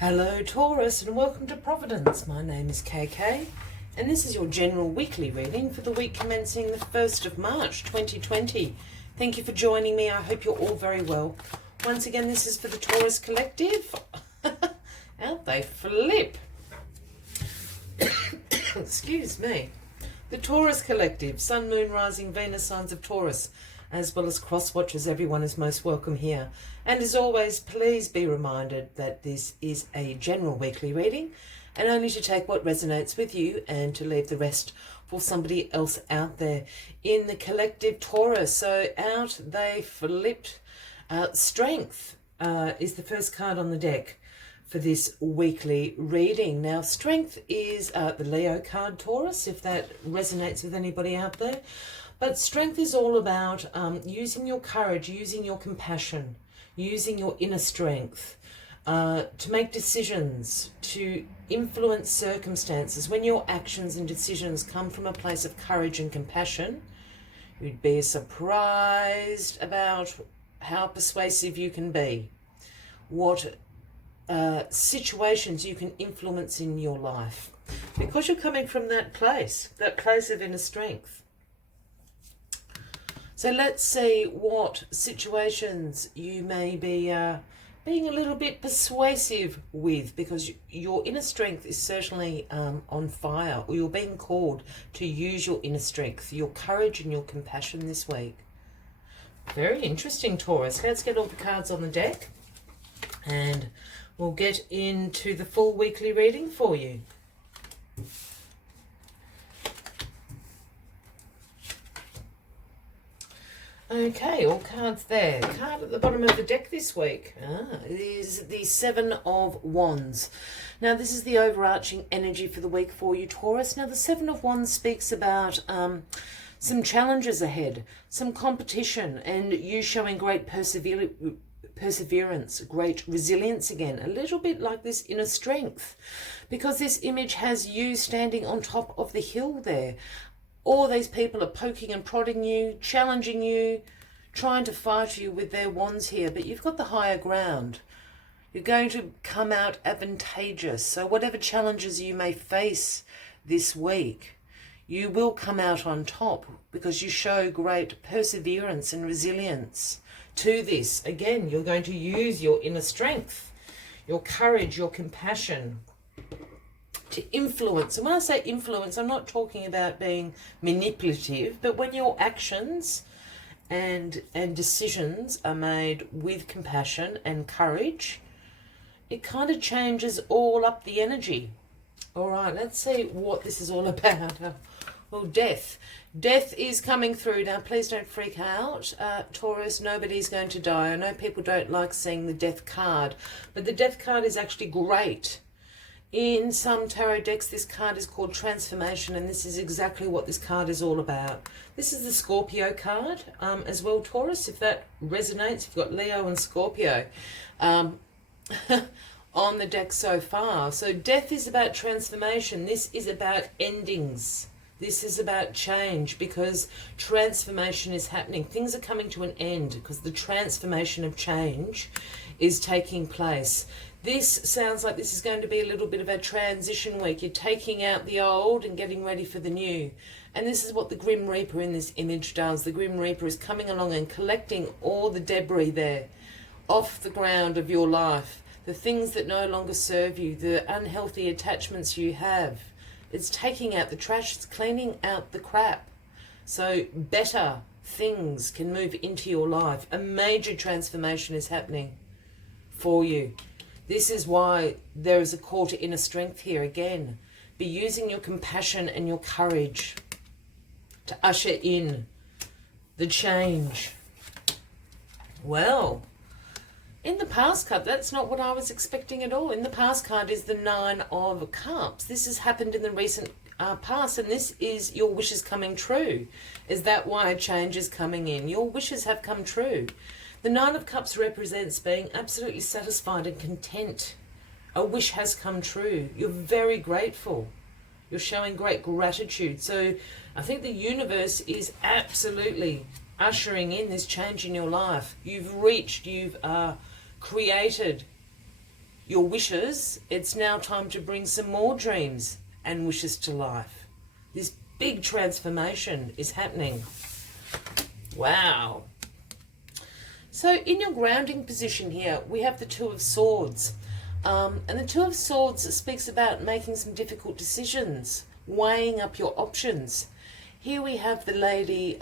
Hello Taurus and welcome to Providence. My name is KK and this is your general weekly reading for the week commencing the 1st of March 2020. Thank you for joining me. I hope you're all very well. Once again, this is for the Taurus Collective. Out they flip. Excuse me. The Taurus Collective, Sun, Moon, Rising, Venus, signs of Taurus, as well as cross watchers. Everyone is most welcome here. And as always, please be reminded that this is a general weekly reading and only to take what resonates with you and to leave the rest for somebody else out there in the collective Taurus. So out they flipped. Strength is the first card on the deck for this weekly reading. Now, strength is the Leo card, Taurus, if that resonates with anybody out there. But strength is all about using your courage, using your compassion, using your inner strength to make decisions, to influence circumstances. When your actions and decisions come from a place of courage and compassion, you'd be surprised about how persuasive you can be, what situations you can influence in your life, because you're coming from that place of inner strength. So let's see what situations you may be being a little bit persuasive with, because your inner strength is certainly on fire, or you're being called to use your inner strength, your courage and your compassion this week. Very interesting, Taurus. Let's get all the cards on the deck and we'll get into the full weekly reading for you. Okay, all cards there. Card at the bottom of the deck this week is the Seven of Wands. Now, this is the overarching energy for the week for you, Taurus. Now, the Seven of Wands speaks about some challenges ahead, some competition, and you showing great perseverance, great resilience again, a little bit like this inner strength, because this image has you standing on top of the hill there. All these people are poking and prodding you, challenging you, trying to fight you with their wands here, but you've got the higher ground. You're going to come out advantageous. So whatever challenges you may face this week, you will come out on top because you show great perseverance and resilience to this. Again, you're going to use your inner strength, your courage, your compassion, to influence. And when I say influence, I'm not talking about being manipulative, but when your actions and decisions are made with compassion and courage, it kind of changes all up the energy. All right, let's see what this is all about. Well, death. Death is coming through. Now, please don't freak out, Taurus. Nobody's going to die. I know people don't like seeing the death card, but the death card is actually great. In some tarot decks, this card is called transformation, and this is exactly what this card is all about. This is the Scorpio card as well, Taurus, if that resonates. You've got Leo and Scorpio on the deck so far. So death is about transformation. This is about endings. This is about change, because transformation is happening. Things are coming to an end because the transformation of change is taking place. This sounds like this is going to be a little bit of a transition week. You're taking out the old and getting ready for the new. And this is what the Grim Reaper in this image does. The Grim Reaper is coming along and collecting all the debris there off the ground of your life. The things that no longer serve you, the unhealthy attachments you have. It's taking out the trash, it's cleaning out the crap. So better things can move into your life. A major transformation is happening for you. This is why there is a call to inner strength here again. Be using your compassion and your courage to usher in the change. Well, in the past card, that's not what I was expecting at all. In the past card is the Nine of Cups. This has happened in the recent past, and this is your wishes coming true. Is that why a change is coming in? Your wishes have come true. The Nine of Cups represents being absolutely satisfied and content. A wish has come true. You're very grateful. You're showing great gratitude. So I think the universe is absolutely ushering in this change in your life. You've reached, you've created your wishes, it's now time to bring some more dreams and wishes to life. This big transformation is happening. Wow. So in your grounding position here, we have the Two of Swords. And the Two of Swords speaks about making some difficult decisions, weighing up your options. Here we have the lady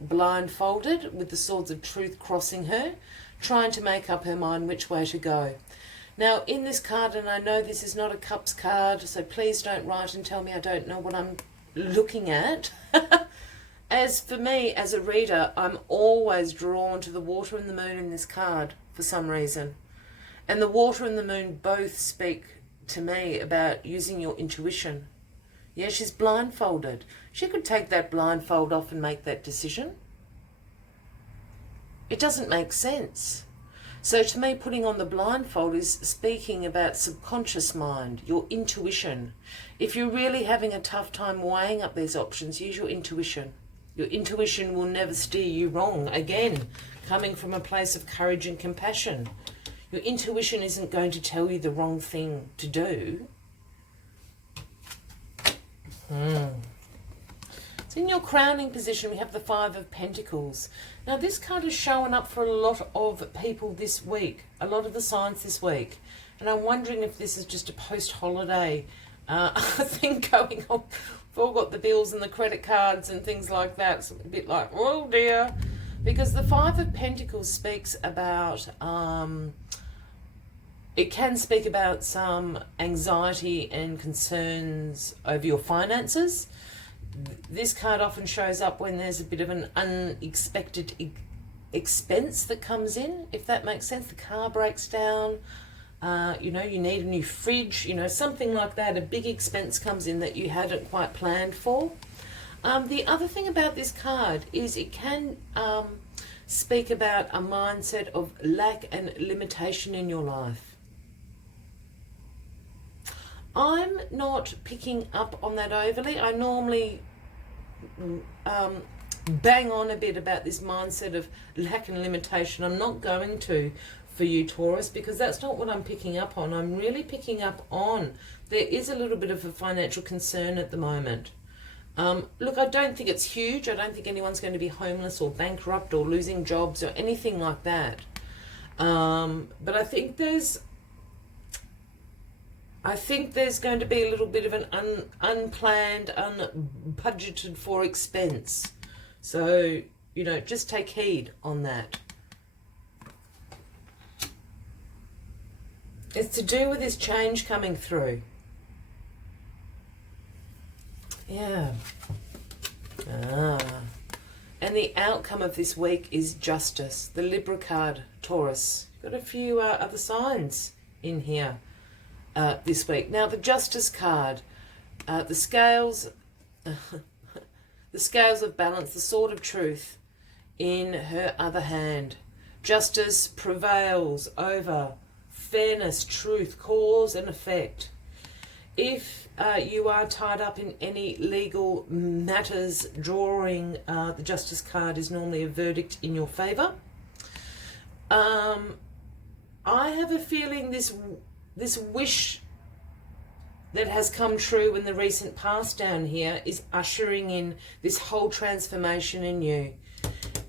blindfolded with the Swords of Truth crossing her, trying to make up her mind which way to go. Now in this card, and I know this is not a Cups card, so please don't write and tell me I don't know what I'm looking at. As for me, as a reader, I'm always drawn to the water and the moon in this card for some reason. And the water and the moon both speak to me about using your intuition. Yeah, she's blindfolded. She could take that blindfold off and make that decision. It doesn't make sense. So to me, putting on the blindfold is speaking about subconscious mind, your intuition. If you're really having a tough time weighing up these options, use your intuition. Your intuition will never steer you wrong. Again, coming from a place of courage and compassion. Your intuition isn't going to tell you the wrong thing to do. So in your crowning position, we have the Five of Pentacles. Now this card is showing up for a lot of people this week, a lot of the signs this week. And I'm wondering if this is just a post-holiday thing going on. We've all got the bills and the credit cards and things like that. It's a bit like, oh dear. Because the Five of Pentacles speaks about, it can speak about some anxiety and concerns over your finances. This card often shows up when there's a bit of an unexpected expense that comes in, if that makes sense. The car breaks down, you know, you need a new fridge, you know, something like that. A big expense comes in that you hadn't quite planned for. The other thing about this card is it can speak about a mindset of lack and limitation in your life. I'm not picking up on that overly. I normally bang on a bit about this mindset of lack and limitation. I'm not going to for you, Taurus, because that's not what I'm picking up on. I'm really picking up on there is a little bit of a financial concern at the moment. Look, I don't think it's huge. I don't think anyone's going to be homeless or bankrupt or losing jobs or anything like that. But I think there's going to be a little bit of an unplanned, unbudgeted for expense. So, you know, just take heed on that. It's to do with this change coming through. Yeah. And the outcome of this week is justice. The Libra card, Taurus. Got a few other signs in here this week. Now, the Justice card, the scales, the scales of balance, the sword of truth in her other hand. Justice prevails over fairness, truth, cause and effect. If you are tied up in any legal matters, drawing the Justice card is normally a verdict in your favour. I have a feeling this wish that has come true in the recent past down here is ushering in this whole transformation in you.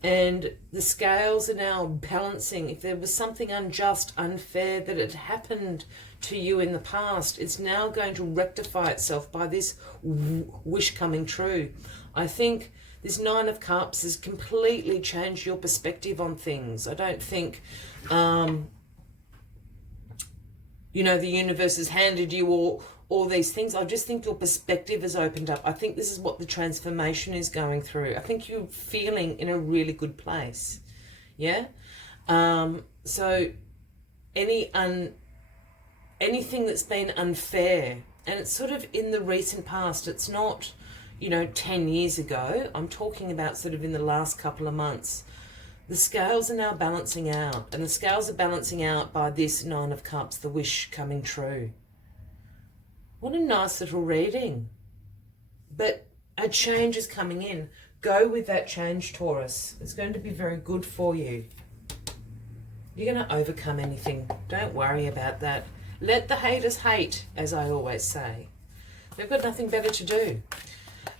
And the scales are now balancing. If there was something unjust, unfair that had happened to you in the past, it's now going to rectify itself by this wish coming true. I think this Nine of Cups has completely changed your perspective on things. I don't think, you know, the universe has handed you all these things. I just think your perspective has opened up. I think this is what the transformation is going through. I think you're feeling in a really good place. Yeah? So anything that's been unfair, and it's sort of in the recent past, it's not, you know, 10 years ago. I'm talking about sort of in the last couple of months. The scales are now balancing out, and the scales are balancing out by this Nine of Cups, the wish coming true. What a nice little reading. But a change is coming in. Go with that change, Taurus. It's going to be very good for you. You're going to overcome anything. Don't worry about that. Let the haters hate, as I always say. They've got nothing better to do.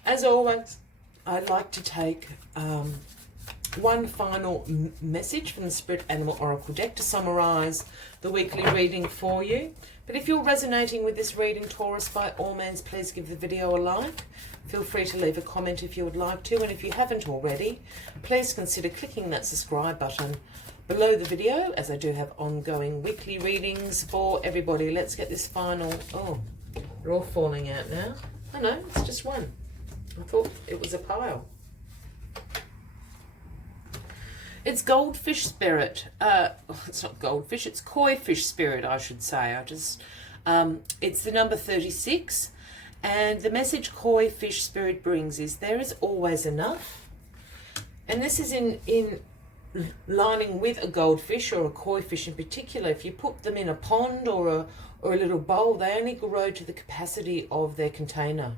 As always, I'd like to take one final message from the Spirit Animal Oracle deck to summarise the weekly reading for you. But if you're resonating with this reading, Taurus, by all means, please give the video a like. Feel free to leave a comment if you would like to. And if you haven't already, please consider clicking that subscribe button below the video, as I do have ongoing weekly readings for everybody. Let's get this final... Oh, they're all falling out now. Oh no, it's just one. I thought it was a pile. It's goldfish spirit. It's not goldfish, it's koi fish spirit, I should say. It's the number 36. And the message koi fish spirit brings is there is always enough. And this is in lining with a goldfish or a koi fish in particular. If you put them in a pond or a little bowl, they only grow to the capacity of their container.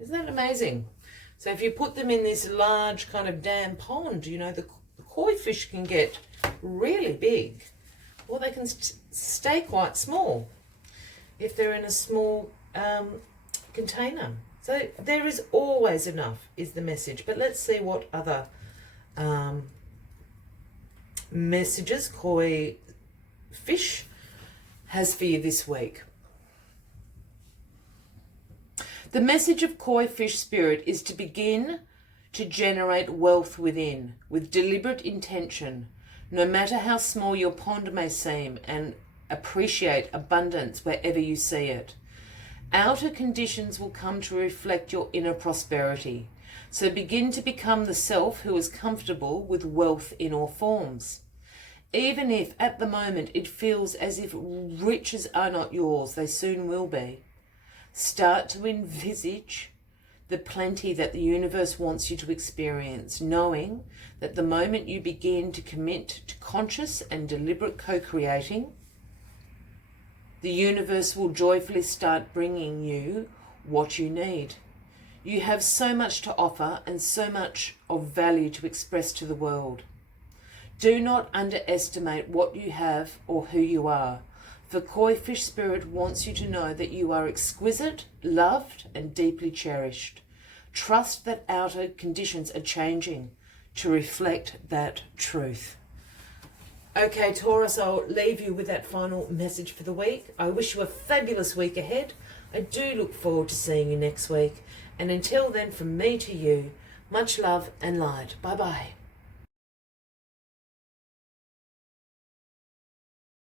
Isn't that amazing? So if you put them in this large kind of dam pond, you know, the koi fish can get really big, or they can stay quite small if they're in a small container. So there is always enough is the message. But let's see what other messages koi fish has for you this week. The message of koi fish spirit is to begin to generate wealth within with deliberate intention, no matter how small your pond may seem, and appreciate abundance wherever you see it. Outer conditions will come to reflect your inner prosperity. So begin to become the self who is comfortable with wealth in all forms. Even if at the moment it feels as if riches are not yours, they soon will be. Start to envisage the plenty that the universe wants you to experience, knowing that the moment you begin to commit to conscious and deliberate co-creating, the universe will joyfully start bringing you what you need. You have so much to offer and so much of value to express to the world. Do not underestimate what you have or who you are, for koi fish spirit wants you to know that you are exquisite, loved, and deeply cherished. Trust that outer conditions are changing to reflect that truth. Okay, Taurus, I'll leave you with that final message for the week. I wish you a fabulous week ahead. I do look forward to seeing you next week. And until then, from me to you, much love and light. Bye-bye.